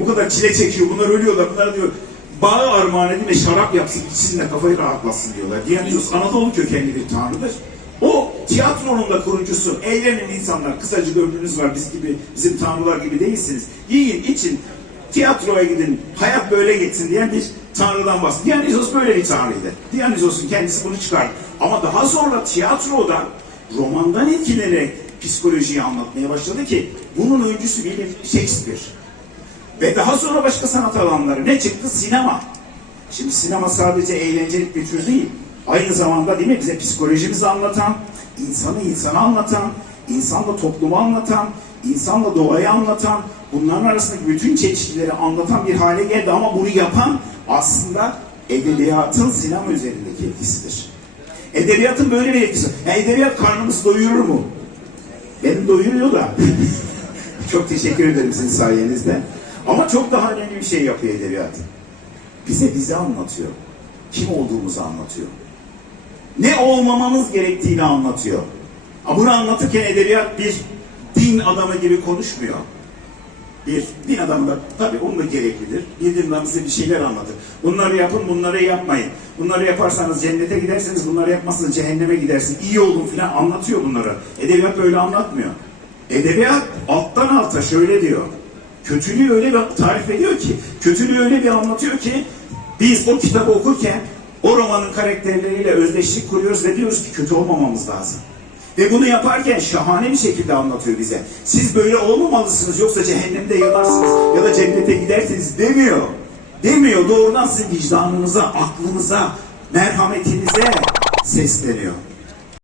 Bu kadar çile çekiyor, bunlar ölüyorlar, bunlar diyor bağı armağan edin ve şarap yapsın, içsin de kafayı rahatlasın diyorlar. Dionysos Anadolu kökenli bir tanrıdır. O tiyatronun da kurucusu, eğlenin insanlar, kısacık ömrünüz var, biz gibi, bizim tanrılar gibi değilsiniz. Yiyin, için, tiyatroya gidin, hayat böyle geçsin diyen bir tanrıdan bahsediyor. Dionysos böyle bir tanrıydı. Dionysos'un kendisi bunu çıkardı. Ama daha sonra tiyatroda romandan etkilenerek psikolojiyi anlatmaya başladı ki bunun öncüsü bilir Shakespeare. Ve daha sonra başka sanat alanları ne çıktı? Sinema. Şimdi sinema sadece eğlencelik bir tür değil. Aynı zamanda değil mi bize psikolojimizi anlatan, insanı insana anlatan, insanla toplumu anlatan, insanla doğayı anlatan, bunların arasındaki bütün çelişkileri anlatan bir hale geldi ama bunu yapan aslında edebiyatın sinema üzerindeki etkisidir. Edebiyatın böyle bir etkisi. Yani edebiyat karnımızı doyurur mu? Beni doyuruyor da. çok teşekkür ederim sizin sayenizde. Ama çok daha önemli bir şey yapıyor edebiyat. Bize bizi anlatıyor. Kim olduğumuzu anlatıyor. Ne olmamamız gerektiğini anlatıyor. Bunu anlatırken edebiyat bir din adamı gibi konuşmuyor. Bir din adamı da tabii onun da gereklidir. Bir din adamı size bir şeyler anlatır. Bunları yapın, bunları yapmayın. Bunları yaparsanız cennete gidersiniz, bunları yapmazsanız cehenneme gidersiniz. İyi olun filan anlatıyor bunları. Edebiyat böyle anlatmıyor. Edebiyat alttan alta şöyle diyor. Kötülüğü öyle bir tarif ediyor ki, kötülüğü öyle bir anlatıyor ki biz o kitabı okurken o romanın karakterleriyle özdeşlik kuruyoruz ve diyoruz ki kötü olmamamız lazım. Ve bunu yaparken şahane bir şekilde anlatıyor bize. Siz böyle olmamalısınız yoksa cehennemde yanarsınız ya da cennete gidersiniz demiyor. Demiyor. Doğrudan sizin vicdanınıza, aklınıza, merhametinize sesleniyor.